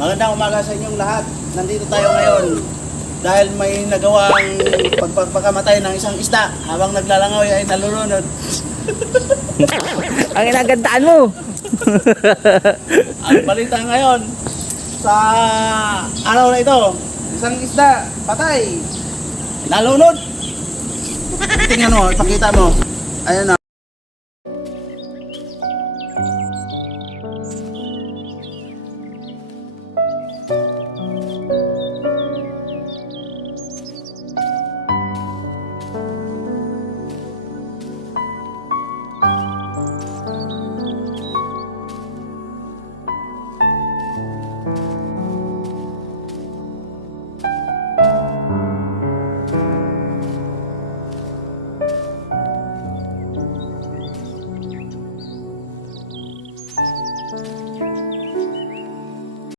Magandang umaga sa inyong lahat. Nandito tayo ngayon dahil may nagawang pagpakamatay ng isang isda habang naglalangoy ay nalulunod. Ang inagandaan mo. Ang balita ngayon sa araw na ito, isang isda patay, nalunod. Tingnan mo, ipakita mo. Ayan na.